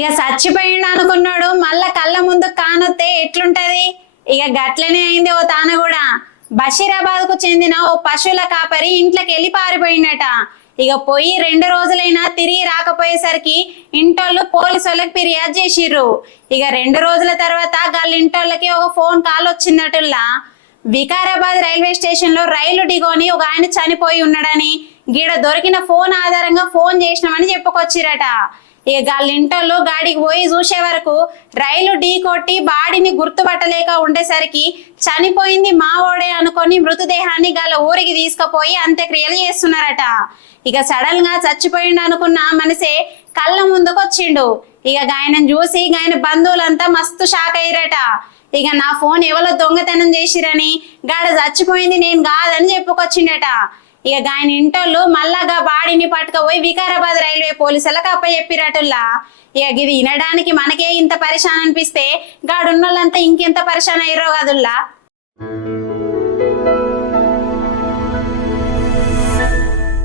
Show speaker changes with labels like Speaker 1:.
Speaker 1: ఇక చచ్చిపోయిండు అనుకున్నాడు. మళ్ళా కళ్ళ ముందు కానొత్తే ఎట్లుంటది? ఇక గట్లనే అయింది ఓ తాన కూడా. బషీరాబాద్కు చెందిన ఓ పశువుల కాపరి ఇంట్లోకి వెళ్ళి పారిపోయిండట. ఇక పోయి రెండు రోజులైనా తిరిగి రాకపోయేసరికి ఇంటోళ్ళు పోలీసు వాళ్ళకి ఫిర్యాదు చేసిర్రు. ఇక రెండు రోజుల తర్వాత వాళ్ళ ఇంటోళ్ళకి ఒక ఫోన్ కాల్ వచ్చిందటుల్లా. వికారాబాద్ రైల్వే స్టేషన్లో రైలు డిగోని ఒక ఆయన చనిపోయి ఉన్నాడని గీడ దొరికిన ఫోన్ ఆధారంగా ఫోన్ చేసినామని చెప్పుకొచ్చిరట. ఇక వాళ్ళ ఇంటర్లో గాడికి పోయి చూసే వరకు రైలు ఢీ కొట్టి బాడీని గుర్తుపట్టలేక ఉండేసరికి చనిపోయింది మావోడే అనుకొని మృతదేహాన్ని గల ఊరికి తీసుకుపోయి అంత్యక్రియలు చేస్తున్నారట. ఇక సడన్గా చచ్చిపోయిండు అనుకున్న మనిషే కళ్ళ ముందుకు వచ్చిండు ఇక ఆయనను చూసి ఆయన బంధువులంతా మస్తు షాక్ అయ్యారట. ఇక నా ఫోన్ ఎవరో దొంగతనం చేసిరని గాడ చచ్చిపోయింది నేను కాదని చెప్పుకొచ్చిండట. ఇక ఆయన ఇంటోళ్ళు మళ్ళాగా బాడీని పట్టుకపోయి వికారాబాద్ రైల్వే పోలీసులకు అప్పచెప్పిరటుల్లా. ఇక ఇది వినడానికి మనకే ఇంత పరిశాన్ అనిపిస్తే గాడున్నోళ్ళంతా ఇంకెంత పరిశాన్ అయ్యారో కదుల్లా.